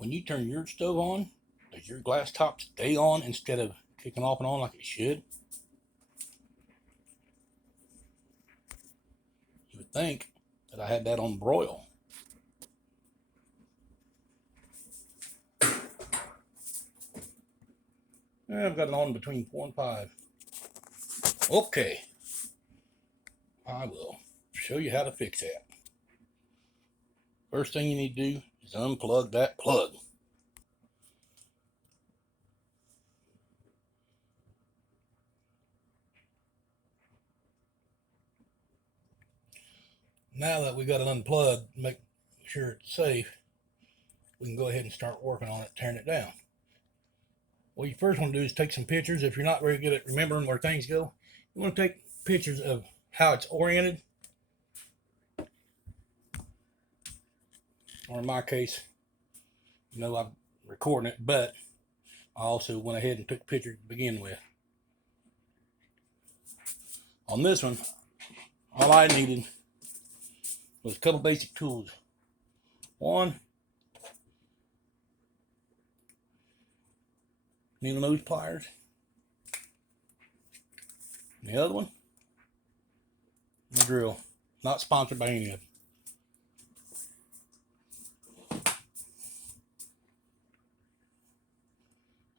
when you turn your stove on, does your glass top stay on instead of kicking off and on like it should? You would think that I had that on broil. I've got it on between 4 and 5. Okay, I will show you how to fix that. First thing you need to do is unplug that plug. Now that we got it unplugged, make sure it's safe, we can go ahead and start working on it, tearing it down. What you first want to do is take some pictures. If you're not very good at remembering where things go, you want to take pictures of how it's oriented. Or in my case, I'm recording it, but I also went ahead and took pictures to begin with. On this one, all I needed was a couple basic tools. One, needle nose pliers. And the other one, the drill. Not sponsored by any of them.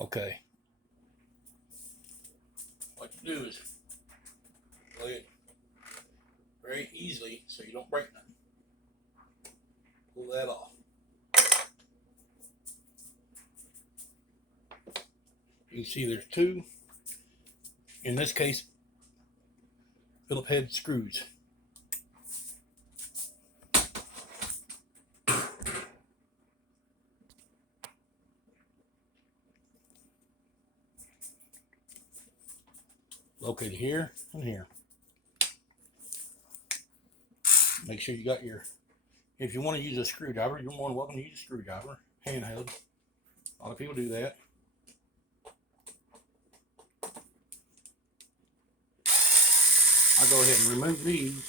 Okay. What you do is lay it very easily so you don't break nothing. Pull that off. You can see there's two, in this case, Phillips head screws. Located here and here. Make sure you got your, if you want to use a screwdriver, you're more than welcome to use a screwdriver, handheld. A lot of people do that. I'll go ahead and remove these.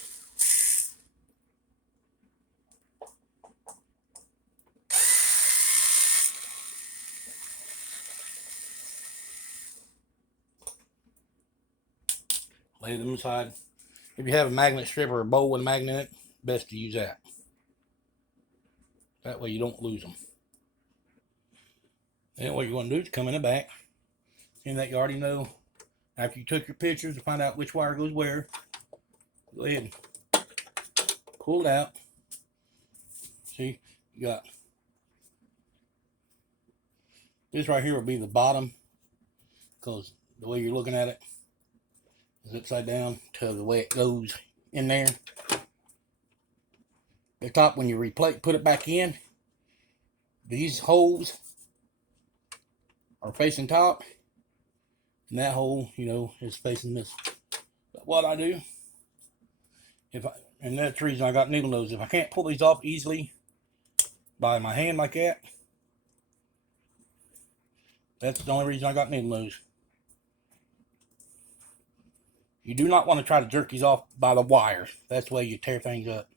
Lay them aside. If you have a magnet strip or a bowl with a magnet in it, best to use that. That way you don't lose them. Then what you want to do is come in the back. Seeing that you already know, after you took your pictures to find out which wire goes where, go ahead and pull it out. See, you got this right here will be the bottom, because the way you're looking at it is upside down to the way it goes in there. The top, when you put it back in, these holes are facing top, and that hole, is facing this. But what I do, and that's the reason I got needle nose. If I can't pull these off easily by my hand like that, that's the only reason I got needle nose. You do not want to try to jerk these off by the wires. That's the way you tear things up.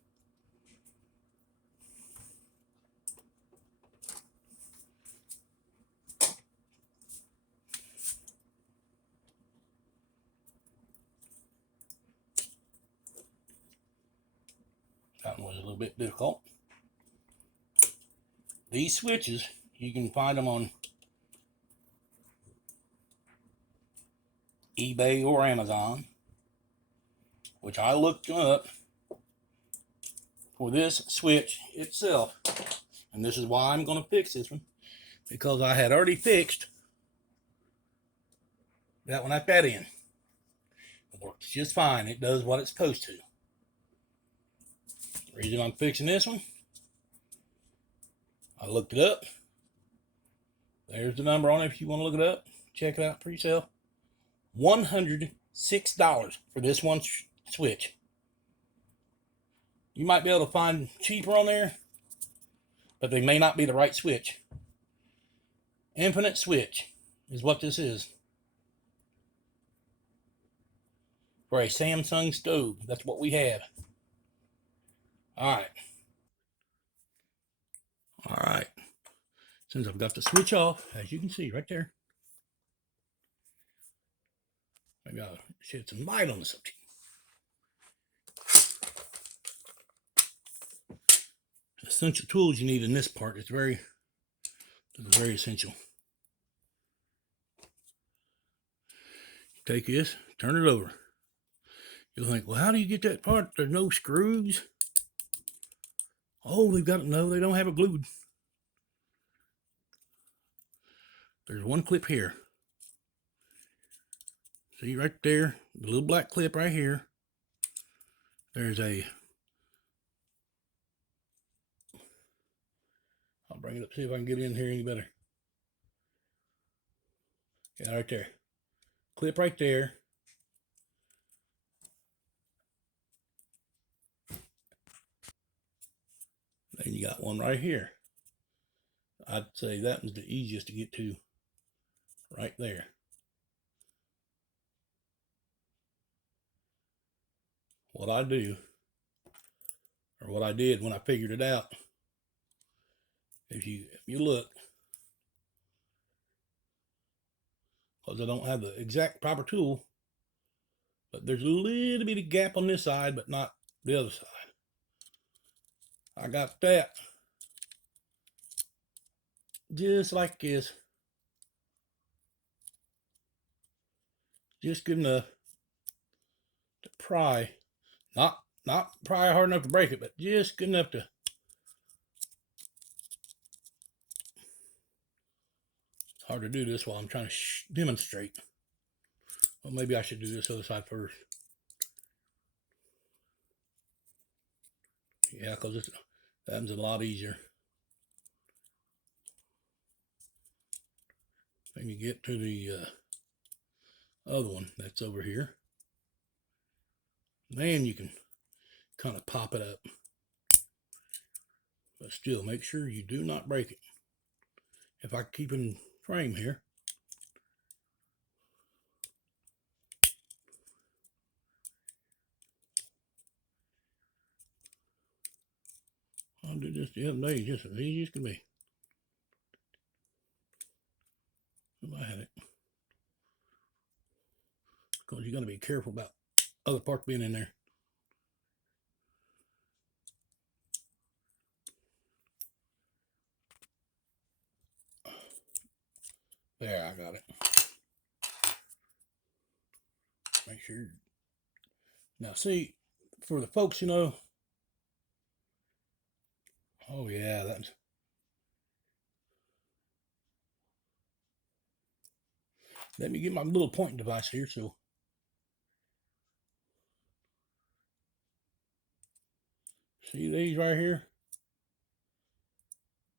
That one was a little bit difficult. These switches, you can find them on eBay or Amazon, which I looked up for this switch itself. And this is why I'm going to fix this one, because I had already fixed that one at that end. It works just fine. It does what it's supposed to. The reason I'm fixing this one, I looked it up. There's the number on it if you want to look it up. Check it out for yourself. $106 for this one switch. You might be able to find cheaper on there, but they may not be the right switch. Infinite switch is what this is. For a Samsung stove. That's what we have. Alright. Since I've got the switch off, as you can see right there, I gotta shed some light on the subject. Essential tools you need in this part. It's very essential. Take this, turn it over. You'll think, well, how do you get that part? There's no screws. Oh, they've got, no, they don't have it glued. There's one clip here. See right there, the little black clip right here. There's a, I'll bring it up, see if I can get in here any better. Yeah, right there. Clip right there. Then you got one right here. I'd say that one's the easiest to get to right there. What I do, or what I did when I figured it out, if you look, because I don't have the exact proper tool, but there's a little bit of gap on this side, but not the other side. I got that just like this, just good enough to pry, not pry hard enough to break it, but just good enough to. It's hard to do this while I'm trying to demonstrate. Well, maybe I should do this other side first. Yeah, because that one's a lot easier. Then you get to the other one that's over here. Then you can kind of pop it up. But still, make sure you do not break it. If I keep in frame here. I did this the other day, just as easy as can be. If I had it. Because you got to be careful about other parts being in there. There, I got it. Make sure. Now see, for the folks, you know, oh yeah, that's. Let me get my little pointing device here, so. See these right here?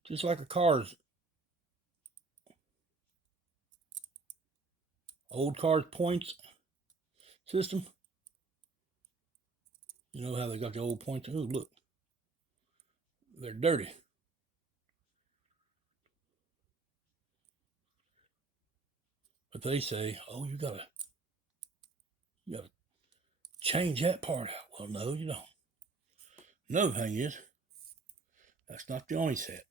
Just like a car's, old car's points system. You know how they got the old points? Oh, look. They're dirty. But they say, oh, you gotta change that part out. Well, no, you don't. Another thing is, that's not the only set.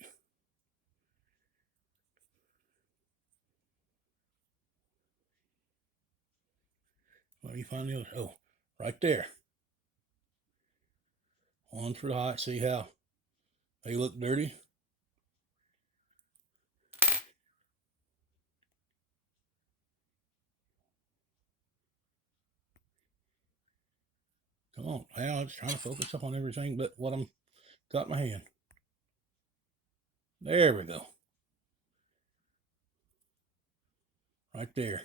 Where do you find the other? Oh, right there. On for the hot. See how they look dirty? Come on. Now it's trying to focus up on everything but what I'm got in my hand. There we go. Right there.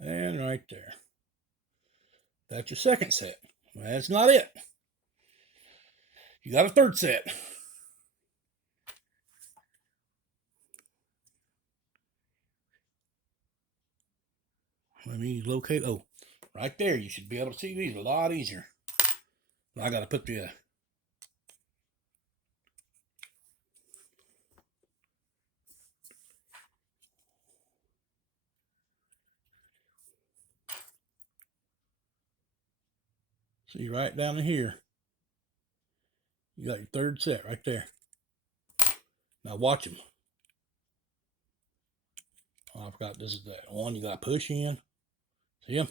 And right there. That's your second set. That's not it. You got a third set. Let me locate. Oh, right there. You should be able to see these a lot easier. I got to put the see right down in here. You got your third set right there. Now watch them. Oh, I forgot this is that one you got to push in. See ya?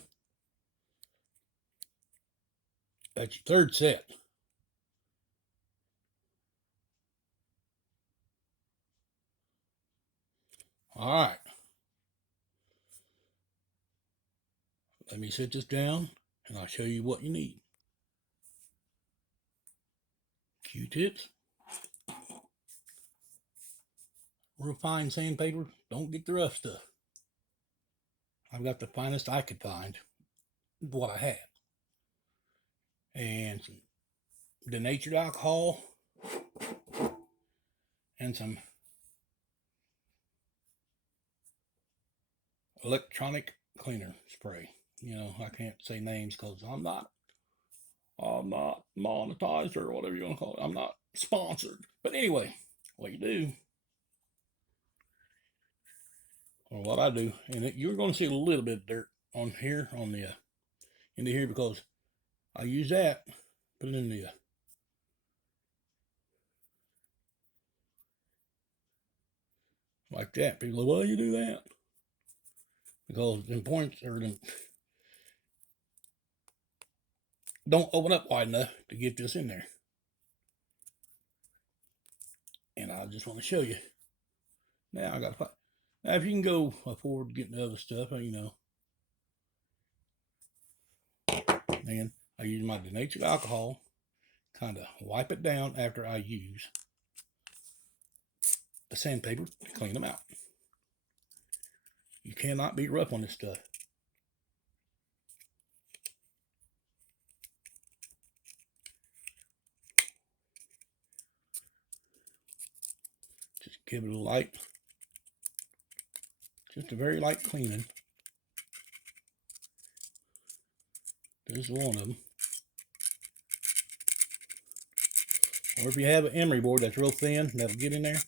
That's your third set. All right. Let me set this down and I'll show you what you need. Q-tips. Real fine sandpaper. Don't get the rough stuff. I've got the finest I could find. What I had. And some denatured alcohol. And some electronic cleaner spray. You know, I can't say names because I'm not monetized or whatever you want to call it. I'm not sponsored. But anyway, what you do, or what I do, and you're going to see a little bit of dirt on here, on the into here, because I use that, put it in the like that. People go, well, you do that because them points are don't open up wide enough to get this in there. And I just want to show you. Now I got to find. Now if you can go afford getting the other stuff, you know. Then I use my denatured alcohol, kind of wipe it down after I use the sandpaper to clean them out. You cannot be rough on this stuff. Just give it a light, just a very light cleaning. This is one of them. Or if you have an emery board that's real thin, that'll get in there.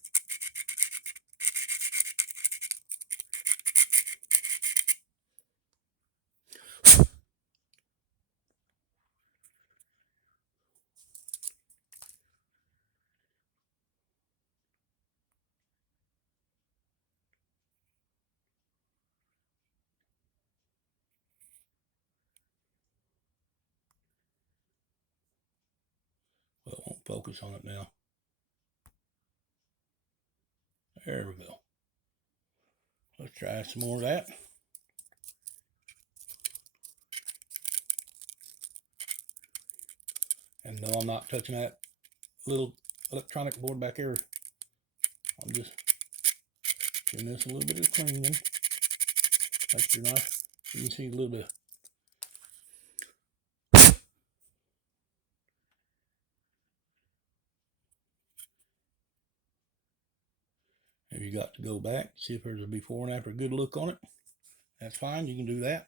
Well, it won't focus on it now. There we go. Let's try some more of that. And no, I'm not touching that little electronic board back there. I'm just giving this a little bit of cleaning. That's your knife. You can see a little bit. If you got to go back, see if there's a before and after good look on it, that's fine. You can do that.